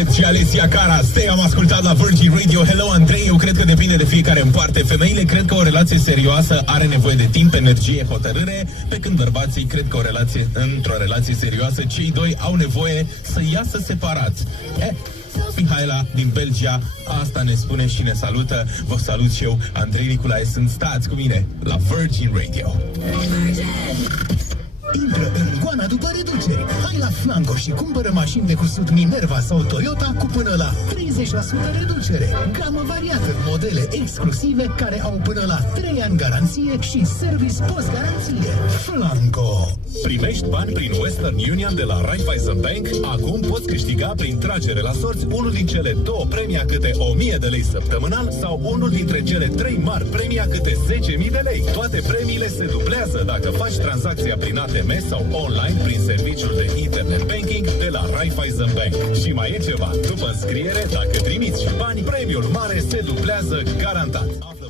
Scarlett și Alessia Cara. Am ascultat la Virgin Radio. Hello, Andrei. Eu cred că depinde de fiecare în parte. Femeile cred că o relație serioasă are nevoie de timp, energie, hotărâre, pe când bărbații cred că într-o relație serioasă cei doi au nevoie să iasă separați. Mihaela din Belgia asta ne spune și ne salută. Vă salut și eu, Andrei Nicolae. Stați cu mine la Virgin Radio. Intră în goana după reduceri. Hai la Flanco și cumpără mașini de cusut Minerva sau Toyota cu până la 30% reducere. Gamă variată, modele exclusive care au până la 3 ani garanție și service post-garanție. Flanco. Primești bani prin Western Union de la Raiffeisen Bank? Acum poți câștiga prin tragere la sorți unul din cele 2 premii a câte 1000 de lei săptămânal sau unul dintre cele 3 mari premii a câte 10.000 de lei. Toate premiile se dublează dacă faci tranzacția prin ATM sau online prin serviciul de internet banking de la Raiffeisen Bank. Și mai e ceva, după înscriere, dacă trimiți și bani, premiul mare se dublează garantat. Află